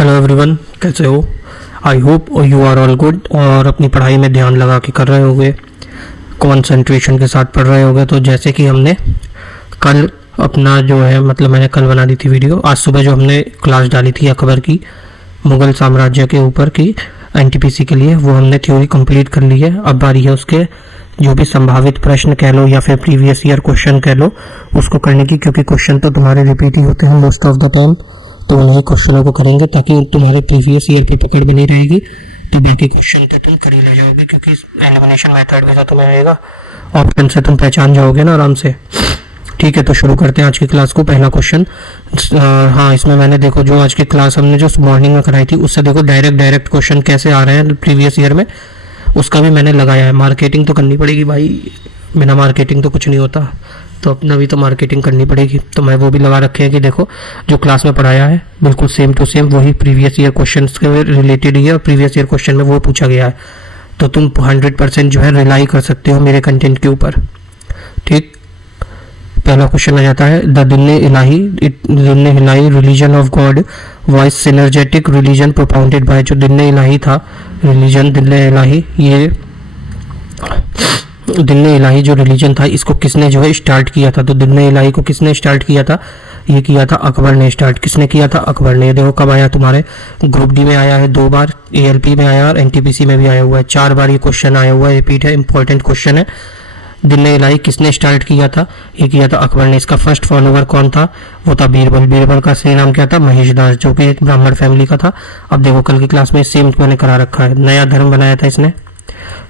Hello everyone, कैसे हो? I hope you are all good और अपनी पढ़ाई में ध्यान लगा के कर रहे होगे, कंसंट्रेशन के साथ पढ़ रहे होगे। तो जैसे कि हमने कल अपना जो है मैंने कल बना दी थी वीडियो, आज सुबह जो हमने क्लास डाली थी अकबर की मुग़ल साम्राज्य के ऊपर की एनटीपीसी के लिए, वो हमने थ्योरी कंप्लीट कर ली है। अब बारी है उसके जो भी संभावित प्रश्न कह लो या फिर प्रीवियस ईयर क्वेश्चन कह लो उसको करने की, क्योंकि क्वेश्चन तो तुम्हारे रिपीट ही होते हैं मोस्ट ऑफ द टाइम। तो उन्हीं क्वेश्चनों को करेंगे ताकि तुम्हारे प्रीवियस ईयर की पकड़ बनी रहेगी। तो बाकी क्वेश्चन तो तुम कर ही ले जाओगे, क्योंकि एलिमिनेशन मेथड में तो तुम्हें रहेगा, ऑप्शन से तुम पहचान जाओगे ना आराम से। ठीक है, तो शुरू करते हैं आज की क्लास को। पहला क्वेश्चन, हाँ, इसमें मैंने देखो जो आज की क्लास हमने जो मॉर्निंग में कराई थी उससे देखो डायरेक्ट क्वेश्चन कैसे आ रहे हैं प्रीवियस ईयर में, उसका भी मैंने लगाया है। मार्केटिंग तो करनी पड़ेगी भाई, बिना मार्केटिंग तो कुछ नहीं होता, तो अपना भी तो मार्केटिंग करनी पड़ेगी। तो मैं वो भी लगा रखे हैं कि देखो जो क्लास में पढ़ाया है बिल्कुल सेम टू सेम वही प्रीवियस ईयर क्वेश्चन के रिलेटेड ही है, और प्रीवियस ईयर क्वेश्चन में वो पूछा गया है। तो तुम 100% जो है रिलाई कर सकते हो मेरे कंटेंट के ऊपर। ठीक, पहला क्वेश्चन आ जाता है, the Din-i Ilahi religion of god voice synergetic religion propounded by. जो दिन्ने इलाही था रिलीजन, दिन्ने इलाही, ये दिन्ने इलाही जो रिलीजन था इसको किसने जो है स्टार्ट किया था? तो दिन्ने इलाही को किसने स्टार्ट किया था? ये किया था अकबर ने स्टार्ट। किसने किया था? अकबर ने। देखो कब आया तुम्हारे ग्रुप डी में आया है 2 बार, एएलपी में आया और एनटीपीसी में भी आया हुआ है, 4 बार ये क्वेश्चन आया हुआ है, रिपीट है, इंपॉर्टेंट क्वेश्चन है। दिन्ने इलाही किसने स्टार्ट किया था? ये किया था अकबर ने। इसका फर्स्ट फॉलोवर कौन था? वो था बीरबल। बीरबल का सही नाम क्या था? महेशदास, जो कि एक ब्राह्मण फैमिली का था। अब देखो कल की क्लास में सेम मैंने करा रखा है, नया धर्म बनाया था इसने,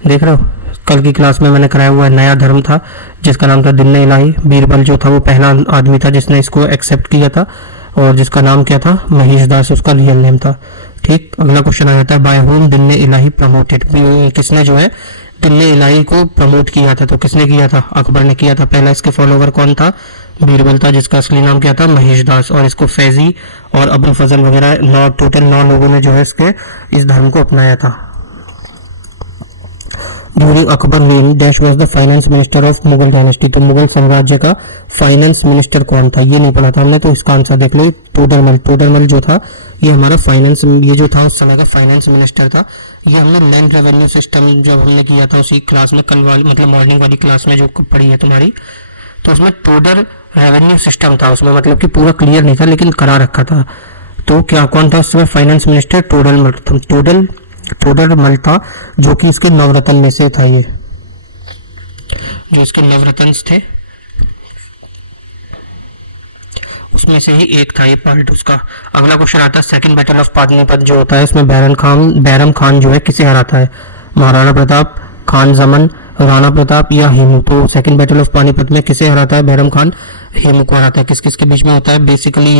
देख रहे हो? कल की क्लास में मैंने कराया हुआ है, नया धर्म था जिसका नाम था दिन्ने इलाही। बीरबल जो था वो पहला आदमी था जिसने इसको एक्सेप्ट किया था, और जिसका नाम क्या था? महेशदास, उसका रियल नेम था। ठीक, अगला क्वेश्चन आ जाता है, बाय होम दिन्ने इलाही प्रमोटेड। किसने जो है दिन्ने इलाही को प्रमोट किया था? तो किसने किया था? अकबर ने किया था। पहला इसके फॉलोवर कौन था? बीरबल था, जिसका असली नाम क्या था? महेशदास। और इसको फैजी और अबुल फजल वगैरह टोटल 9 लोगों ने जो है इस धर्म को अपनाया था। During Akbar rain dash was the finance minister of Mughal dynasty. तो मुगल साम्राज्य का फाइनेंस मिनिस्टर कौन था? ये नहीं पढ़ा था हमने, तो इसका आंसर देख लो, टोडरमल। टोडरमल जो था ये हमारा फाइनेंस, ये जो था उस समय का फाइनेंस मिनिस्टर था। ये हमने लैंड रेवेन्यू सिस्टम जब हमने किया था उसी क्लास में, कल वाली मॉर्निंग वाली क्लास में जो पढ़ी है तुम्हारी, तो उसमें टोडर रेवेन्यू सिस्टम था उसमें, कि पूरा क्लियर नहीं था लेकिन करा रखा था। तो क्या कौन था उस समय फाइनेंस मिनिस्टर? टोडरमल था, जो कि इसके नवरत्न में से था। ये जो इसके नवरत्न थे उसमें से ही एक था ये पार्ट उसका। अगला क्वेश्चन आता है, सेकंड बैटल ऑफ पानीपत जो होता है इसमें बैरम खान जो है किसे हराता है? महाराणा प्रताप, खान जमन, राणा प्रताप या हेमू? तो सेकंड बैटल ऑफ पानीपत में किसे हराता है? बैरम खान हेमू को हराता है। किस किस के बीच में होता है? बेसिकली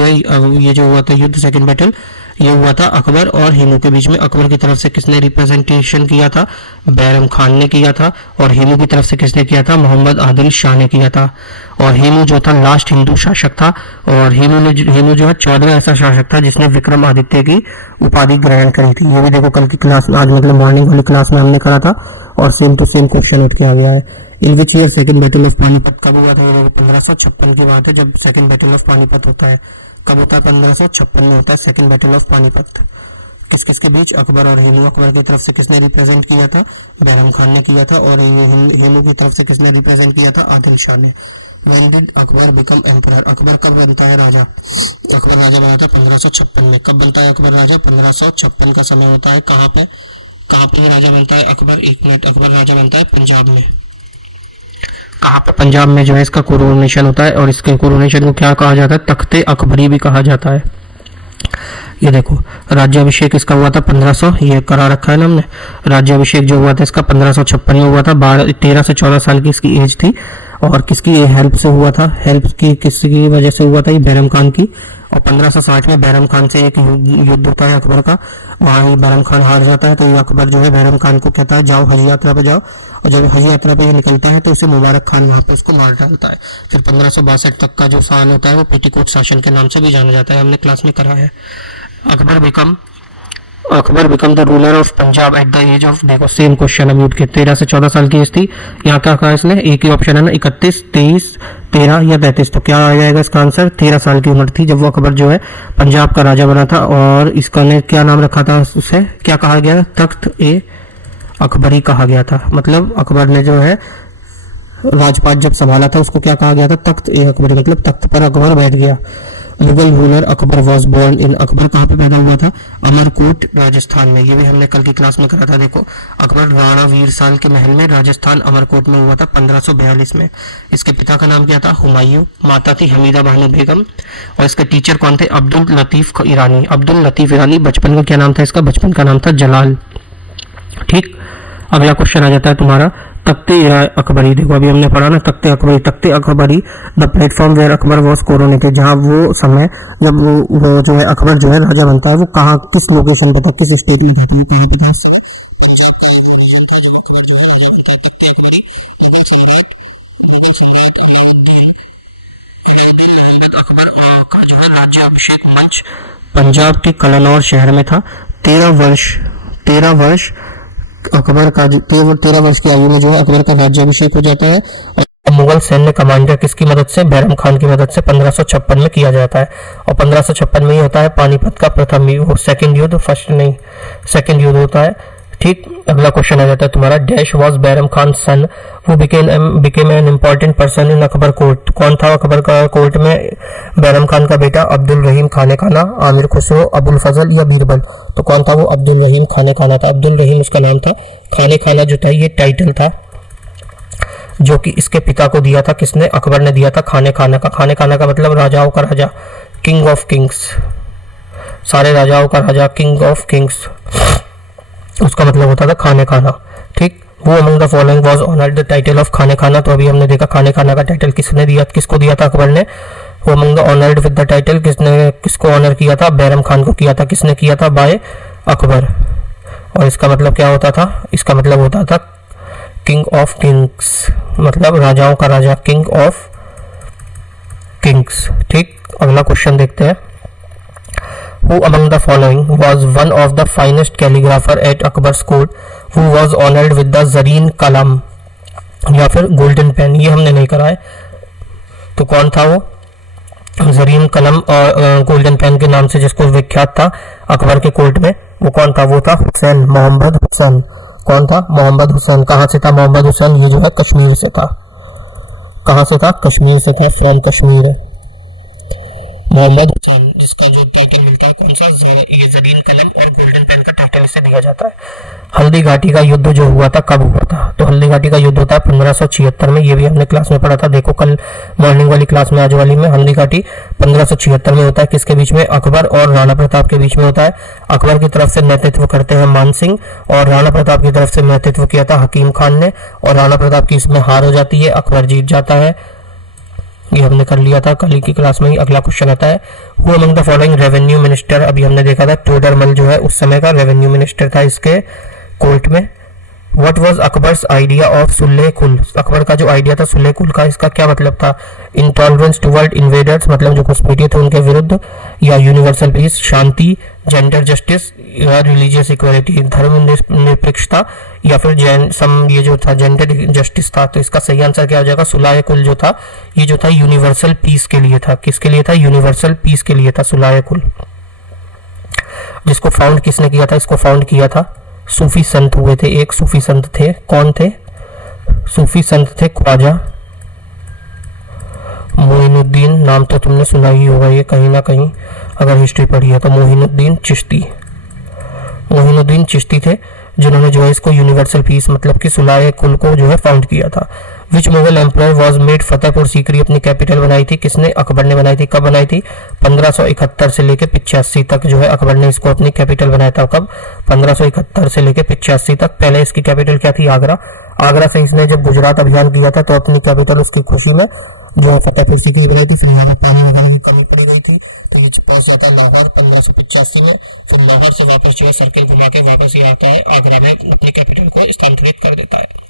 ये जो हुआ था युद्ध, सेकंड बैटल, ये हुआ था अकबर और हेमू के बीच में। अकबर की तरफ से किसने रिप्रेजेंटेशन किया था? बैरम खान ने किया था। और हेमू की तरफ से किसने किया था? मोहम्मद आदिल शाह ने किया था। और हेमू जो था लास्ट हिंदू शासक था, और हेमू जो है 14वां ऐसा शासक था जिसने विक्रमादित्य की उपाधि ग्रहण करी थी। ये भी देखो कल की क्लास में, आज मॉर्निंग वाली क्लास में हमने करा था, और सेम टू सेम क्वेश्चन उठ के आ गया है। In which year second battle of Panipat कब हुआ था? ये देखो 1556 की बात है जब सेकंड बैटल ऑफ पानीपत होता है। कब होता है? 1556 में होता है सेकंड बैटल ऑफ पानीपत। किस किस के बीच? अकबर और हेमू। अकबर की तरफ से किसने रिप्रेजेंट किया था? बैरम खान ने किया था। और हेमू की तरफ से किसने रिप्रेजेंट किया था? आदिल शाह ने। When did Akbar become emperor? Akbar कब बनता है राजा? अकबर राजा बना था 1556 में। कब बनता है अकबर राजा? 1556 का समय होता है। कहाँ पे राजा बनता है अकबर? 1 मिनट, अकबर राजा बनता है पंजाब में। कहाँ पे? पंजाब में जो है इसका कोरोनेशन होता है, और इसके कोरोनेशन को क्या कहा जाता है? तख्ते अकबरी भी कहा जाता है। ये देखो राज्याभिषेक इसका हुआ था 1500, ये करा रखा है ना हमने। राज्याभिषेक जो हुआ था इसका 1556 में हुआ था। 13 से 14 साल की इसकी एज थी। और किसकी हेल्प से हुआ था? हेल्प की किसकी वजह से हुआ था? ये बैरम खान की। और 1560 में बैरम खान से एक युद्ध होता है अकबर का, वहाँ ही बैरम खान हार जाता है। तो ये अकबर जो है बैरम खान को कहता है जाओ हज यात्रा पे जाओ, और जब हज यात्रा पे निकलता है तो उसे मुबारक खान वहाँ पे उसको मार डालता है। फिर 1562 तक का जो साल होता है वो पेटीकोट शासन के नाम से भी जाना जाता है, हमने क्लास में करा है। Akbar become Akbar become the ruler of Punjab at the age of, देखो सेम क्वेश्चन अब यूथ के 13 से 14 साल की एज थी। यहाँ क्या कहा इसने, एक ही ऑप्शन है ना, 31, 23, 13 या 35, तो क्या आ जाएगा इसका आंसर, 13 साल की उम्र थी जब वो अकबर जो है पंजाब का राजा बना था। और इसका ने क्या नाम रखा था, उसे क्या कहा गया, तख्त ए अकबरी कहा गया था। मतलब अकबर ने जो है राजपाट जब संभाला था उसको क्या कहा गया था, तख्त ए अकबरी, मतलब तख्त पर अकबर बैठ गया। Mughal ruler Akbar was born in, Akbar कहाँ पे पैदा हुआ था, अमरकोट राजस्थान में। ये भी हमने कल की क्लास में करा था। देखो अकबर राणा वीरसाल के महल में राजस्थान अमरकोट में हुआ था 1542 में। इसके पिता का नाम क्या था, हुमायूं, माता थी हमीदा बानो बेगम, और इसके टीचर कौन थे, अब्दुल लतीफ ईरानी। अब्दुल लतीफ ईरानी, बचपन का क्या नाम था इसका, बचपन का नाम था जलाल। ठीक, अगला क्वेश्चन आ जाता है तुम्हारा तख्ते अकबरी। देखो अभी हमने पढ़ा ना Takhte Akbari, Takhte Akbari the platform where Akbar was coronated, जहाँ वो समय जब वो जो है अकबर जो है राजा बनता है वो कहाँ, किस लोकेशन पे था, किस स्टेट में था, तो कहाँ पे था, अकबर का जो है राज्याभिषेक मंच पंजाब के कलानौर शहर में था। 13 वर्ष अकबर का 13 वर्ष की आयु में जो है अकबर का राज्याभिषेक हो जाता है। और मुगल सैन्य कमांडर किसकी मदद से, बैरम खान की मदद से 1556 में किया जाता है। और 1556 में ही होता है पानीपत का प्रथम युद्ध, सेकंड युद्ध, फर्स्ट नहीं सेकंड युद्ध होता है। ठीक, अगला क्वेश्चन आ जाता है तुम्हारा, डैश वॉज बैरम खान सन वो became an important person in Akbar court. कौन था अकबर का कोर्ट में बैरम खान का बेटा, अब्दुल रहीम खाने खाना, आमिर खुसरो, अबुल फजल या बीरबल। तो कौन था वो, अब्दुल रहीम खाने खाना था। अब्दुल रहीम उसका नाम था। खाने खाना जो था ये टाइटल था जो कि इसके पिता को दिया था, किसने, अकबर ने दिया था खाने खाना का। खाने खाना का मतलब राजाओं का राजा, किंग ऑफ किंग्स, सारे राजाओं का राजा, किंग ऑफ किंग्स, उसका मतलब होता था खाने खाना। ठीक, वो among the following was honoured the title of खाने खाना। तो अभी हमने देखा खाने खाना का टाइटल किसने दिया, किसको दिया था, अकबर ने। वो among the honoured with the title, किसने किसको ऑनर किया था, बैरम खान को किया था। किसने किया था, बाय अकबर। और इसका मतलब क्या होता था, इसका मतलब होता था किंग ऑफ किंग्स, मतलब राजाओं का राजा, किंग ऑफ किंग्स। ठीक, अगला क्वेश्चन देखते हैं। Who among the following was one of the finest calligrapher at Akbar's court who was honored with the Zareen कलम या फिर गोल्डन पेन, ये हमने नहीं करा है। तो कौन था वो, जरीन कलम और गोल्डन पेन के नाम से जिसको विख्यात था अकबर के कोर्ट में, वो कौन था, वो था हुसैन, मोहम्मद हुसैन। कौन था, मोहम्मद हुसैन। कहाँ से था मोहम्मद हुसैन, ये जो है कश्मीर से था। कहाँ से था, कश्मीर से था, फ्रॉम कश्मीर है मोहम्मद हुसैन, जिसका जो टाइटल मिलता है कौन सा, ये जरीन कलम और गोल्डन पेन का टाइटल से दिया जाता है। हल्दी घाटी का युद्ध जो हुआ था कब हुआ था, तो हल्दी घाटी का युद्ध होता है 1576 में। ये भी हमने क्लास में पढ़ा था। देखो कल मॉर्निंग वाली क्लास में, आज वाली में, हल्दी घाटी 1576 में होता है। किसके बीच में, अकबर और राणा प्रताप के बीच में होता है। अकबर की तरफ से नेतृत्व करते हैं मान सिंह और राणा प्रताप की तरफ से नेतृत्व किया था हकीम खान ने। और राणा प्रताप की इसमें हार हो जाती है, अकबर जीत जाता है। ये हमने कर लिया था कल की क्लास में ही। अगला क्वेश्चन आता है, who among the following revenue minister, अभी हमने देखा था टोडरमल जो है उस समय का रेवेन्यू मिनिस्टर था इसके कोर्ट में। What was Akbar's idea of Sulah कुल, अकबर का जो आइडिया था सुल्ह कुल का, इसका क्या मतलब था, इंटॉलरेंस टुवर्ड इन्वेडर्स, मतलब जो घुसपैठिए थे उनके विरुद्ध, या यूनिवर्सल पीस, शांति, जेंडर जस्टिस या रिलीजियस इक्वालिटी, धर्म निरपेक्षता, या फिर ये जो था जेंडर जस्टिस था। तो इसका सही आंसर क्या हो जाएगा, सुलह कुल जो था ये जो था यूनिवर्सल पीस के लिए था। किसके लिए था, यूनिवर्सल पीस के लिए था सुलह कुल। जिसको फाउंड किसने किया था, इसको फाउंड किया था सूफी संत हुए थे, एक सूफी संत थे। कौन थे, सूफी संत थे ख्वाजा मोइनुद्दीन, नाम तो तुमने सुना ही होगा ये कहीं ना कहीं अगर हिस्ट्री पढ़ी है तो। मोइनुद्दीन चिश्ती थे जिन्होंने जो है इसको यूनिवर्सल पीस मतलब कि सुलह कुल को जो है फाउंड किया था। Which Mughal empire was made Fatehpur Sikri अपनी कैपिटल बनाई थी, किसने, अकबर ने बनाई थी। कब बनाई थी, 1571 से लेकर 85 तक जो है अकबर ने इसको अपनी कैपिटल बनाया था। कब, 1571 से लेकर 85 तक। पहले इसकी कैपिटल क्या थी, आगरा। आगरा से इसने जब गुजरात अभियान किया था तो अपनी कैपिटल उसकी खुशी में जो है फतेहपुर सीकरी बनाई थी। फिर यहाँ पानी वगैरह की कमी पड़ी गई थी तो ये पहुंच जाता है लाहौर 1585 में। फिर लाहौर से वापस जो है सर्किल घुमा के वापस ये आता है आगरा में, अपनी कैपिटल को स्थानांतरित कर देता है।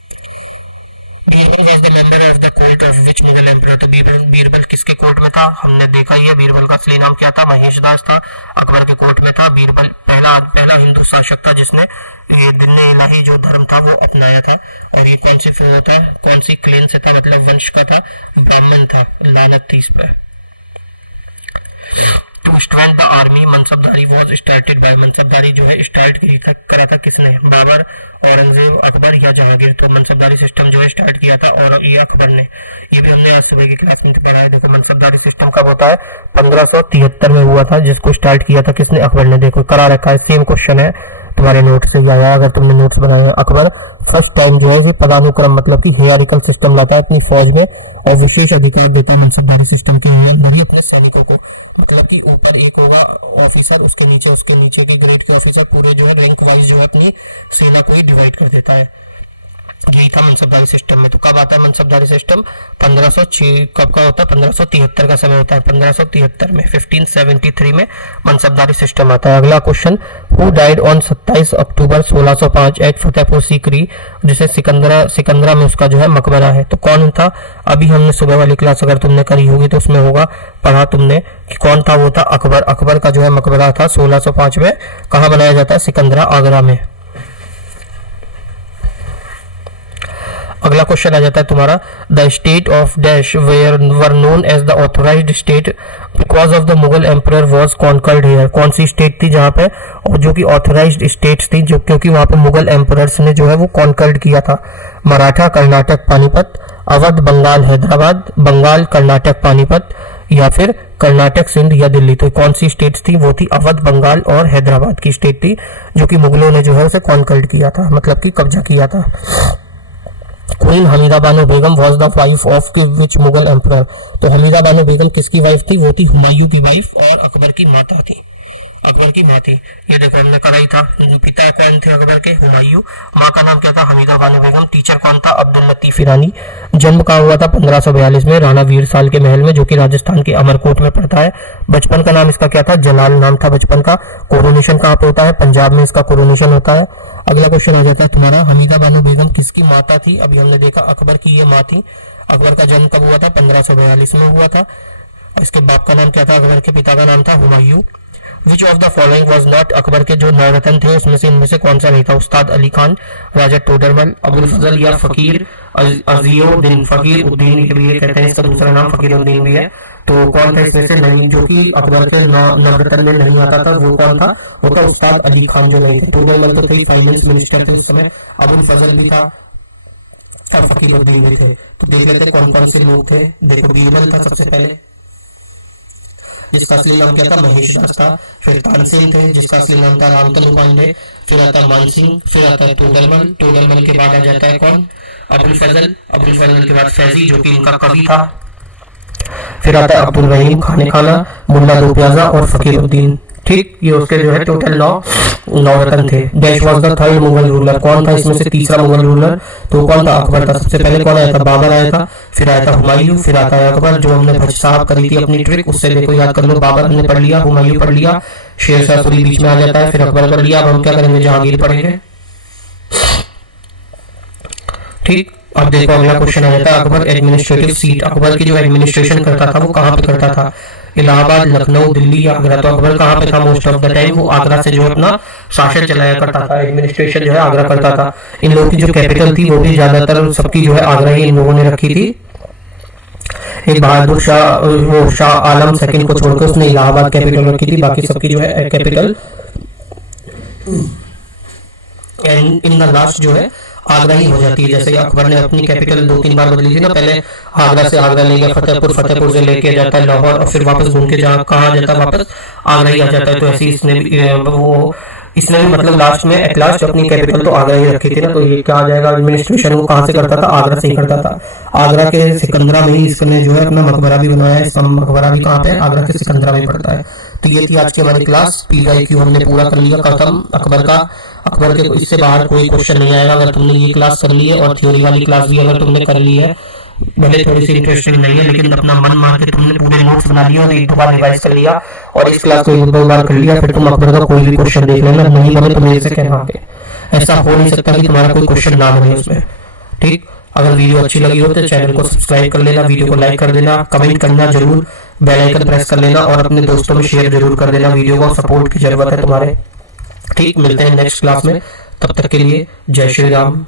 Birbal was the member of the court of which Mughal emperor. तो बीरबल किसके कोर्ट में था, हमने देखा ही है। बीरबल का असली नाम क्या था, महेश दास था, अकबर के कोर्ट में था। बीरबल पहला पहला हिंदू शासक था जिसने ये दिन इलाही जो धर्म था वो अपनाया था। और ये कौन सी वो था, कौन सी क्लेन से था, मतलब वंश का था, ब्राह्मण था, लानत थी इस पर। To strength the army mansabdari was started by. Mansabdari जो है स्टार्ट करा था किसने, बाबर, औरंगजेब, अकबर या जहांगीर। तो मनसबदारी सिस्टम जो है स्टार्ट किया था और ये अकबर ने। ये भी हमने आज सुबह की क्लास में पढ़ा है। देखो मनसबदारी सिस्टम कब होता है, 1573 में हुआ था, जिसको स्टार्ट किया था किसने, अकबर ने। देखो करा रखा है, सेम क्वेश्चन है तुम्हारे नोट से आया, अगर तुमने नोट्स बनाए। अकबर फर्स्ट टाइम जो है पदानुक्रम मतलब कि हियरार्किकल सिस्टम लाता है अपनी फौज में और विशेष अधिकार देता है मनसबदारी सिस्टम के अंदर अपने सैनिकों को। मतलब कि ऊपर एक होगा ऑफिसर, उसके नीचे के ग्रेड के ऑफिसर, पूरे जो है रैंक वाइज जो है अपनी सेना को ही डिवाइड कर देता है। यही था मनसबदारी सिस्टम में। तो कब आता है मनसबदारी सिस्टम, 1506 कब का होता है, 1573 का समय होता है। 1573 में 1573 में मनसबदारी सिस्टम आता है। अगला question, who died on 27 October 1605 at Fatehpur Sikri, जिसे सिकंदरा में उसका जो है मकबरा है। तो कौन था, अभी हमने सुबह वाली क्लास अगर तुमने करी होगी तो उसमें होगा पढ़ा तुमने कि कौन था, वो था अकबर। अकबर का जो है मकबरा था 1605 में, कहाँ बनाया जाता है, सिकंदरा, आगरा में। अगला क्वेश्चन आ जाता है तुम्हारा, the state of dash were known as the authorised state because of the Mughal emperor was conquered here. कौन सी स्टेट थी जहां पे, और जो कि ऑथोराइज्ड स्टेट्स थी, जो क्योंकि वहां पे मुगल एम्परर्स ने जो है वो कॉन्कर्ड किया था। मराठा, कर्नाटक, पानीपत, अवध, बंगाल, हैदराबाद, बंगाल, कर्नाटक, पानीपत, या फिर कर्नाटक, सिंध या दिल्ली। तो कौन सी स्टेट्स थी, वो थी अवध, बंगाल और हैदराबाद की स्टेट थी, जो कि मुगलों ने जो है उसे कॉन्कर्ड किया था, मतलब कि कब्जा किया था। Queen Hamida Bano Begum was the wife of which Mughal emperor. तो हमीदा बानो बेगम किसकी वाइफ थी, वो थी हुमायूं की वाइफ और अकबर की माता थी, अकबर की माँ थी। ये देखो हमने कराई था, पिता कौन थे अकबर के, हुमायूं। माँ का नाम क्या था, हमीदा बानो बेगम। टीचर कौन था, अब्दुल लतीफ ईरानी। जन्म कहाँ हुआ था, 1542 में, राणा वीरसाल के महल में, जो कि राजस्थान के अमरकोट में पड़ता है। बचपन का नाम इसका क्या था, जलाल नाम था बचपन का। कोरोनेशन कहाँ पे होता है, पंजाब में इसका कोरोनेशन होता है। अगला क्वेश्चन आ जाता है तुम्हारा, हमीदा बानो बेगम किसकी माता थी, अभी हमने देखा अकबर की ये माँ थी। अकबर का जन्म कब हुआ था, 1542 में हुआ था। इसके बाप का नाम क्या था, अकबर के पिता का नाम था Humayun. Which of the following was not, Akbar के जो नौरत्न थे उसमें से इनमें से कौन सा नहीं था, उस्ताद अली खान, राजा टोडरमल, अबुल फजल या फकीर अजीउद्दीन। फकीर उद्दीन के लिए कहते हैं, इसका दूसरा नाम फकीर उद्दीन भी है। तो कौन था इसमें से नहीं, जो कि अकबर के नवरत्न में नहीं आता था, वो कौन था, वो था उस्ताद अली खान, जो नहीं थे। टोडरमल तो थे फाइनेंस मिनिस्टर थे उस समय, अबुल फजल भी था और फकीर उद्दीन भी थे। तो देख लेते कौन कौन से लोग थे। देखो बीरबल था सबसे पहले, जिसका असली नाम क्या था, महेश दास था। फिर तानसेन थे, जिसका असली नाम था रामतनु पांडे। फिर आता है मानसिंह, फिर आता है टोडरमल। टोडरमल के बाद आ जाता है कौन, अबुल फजल। अबुल फजल के बाद फैजी, जो कि इनका कवि था। फिर आता है अब्दुल रहीम खाने खाना, मुल्ला दो प्याजा और फकीरुद्दीन। ठीक, ये उसके जो है टोटल 9 रतन थे। Dash was the third Mughal ruler, कौन था इसमें से तीसरा मुगल रूलर, तो कौन था, अकबर था। सबसे पहले कौन आया था, बाबर आया था। फिर आया था हुमायूं, फिर आता है अकबर। जो हमने भट्ट साहब करी थी अपनी ट्रिक, उससे देखो याद कर लो। बाबर हमने पढ़ लिया, हुमायूं पढ़ लिया, शेर शाह सूरी बीच में आ जाता है, फिर अकबर पढ़ लिया। अब हम क्या करेंगे, जहांगीर पढ़ेंगे। ठीक, अब देखो अगला क्वेश्चन आ जाता है, अकबर एडमिनिस्ट्रेटिव सीट। अकबर की जो एडमिनिस्ट्रेशन करता था वो कहाँ पे करता था, इलाहाबाद, लखनऊ, दिल्ली या आगरा। तो अकबर कहाँ पे था मोस्ट ऑफ द टाइम, वो आगरा से जो अपना शासन चलाया करता था, एडमिनिस्ट्रेशन जो है आगरा करता था। इन लोगों की जो कैपिटल थी वो भी ज्यादातर सबकी जो है आगरा ही इन लोगों ने रखी थी। एक बहादुर शाह, वो शाह आलम सेकंड को छोड़कर उसने इलाहाबाद कैपिटल रखी थी, बाकी सबकी जो है capital and in the last जो है आगरा ही हो जाती है। जैसे अकबर ने अपनी कैपिटल 2-3 बार बदली थी ना, पहले आगरा से आगरा ले गया, फतेहपुर, फतेहपुर से लेके जाता है लाहौर और फिर वापस घूम के जहाँ कहाँ जाता है, वापस आगरा ही आ जाता है। तो ऐसे इसने भी मतलब लास्ट में एट लास्ट अपनी कैपिटल तो आगरा ही रखी थी ना। तो ये क्या आ जाएगा, एडमिनिस्ट्रेशन वो कहाँ से करता था, आगरा से ही करता था। आगरा के सिकंदरा में ही इसने जो है अपना मकबरा भी बनाया है। इसका मकबरा भी कहाँ पे, आगरा के सिकंदरा में पड़ता है। तो ये थी आज की हमारी क्लास। PIQ हमने पूरा कर लिया खत्म अकबर का। अकबर के इससे बाहर कोई क्वेश्चन नहीं आएगा अगर तुमने ये क्लास कर ली है, और थ्योरी वाली क्लास भी अगर तुमने कर ली है, भले थोड़ी सी इंटरेस्टिंग नहीं है लेकिन अपना मन मार के तुमने पूरे नोट्स बना लिए और एक दो बार रिवाइज कर लिया और इस क्लास को एक दो बार कर लिया, फिर तुम अकबर का कोई भी क्वेश्चन देख लेना, नहीं बने तो मेरे से कहना। ऐसा हो नहीं सकता कि तुम्हारा कोई क्वेश्चन ना बने उसमें। ठीक, अगर वीडियो अच्छी लगी हो तो चैनल को सब्सक्राइब कर लेना, वीडियो को लाइक कर देना, कमेंट करना जरूर, बेल आइकन प्रेस कर लेना और अपने दोस्तों में शेयर जरूर कर देना वीडियो को। सपोर्ट की जरूरत है तुम्हारे। ठीक, मिलते हैं नेक्स्ट क्लास में, तब तक के लिए जय श्री राम।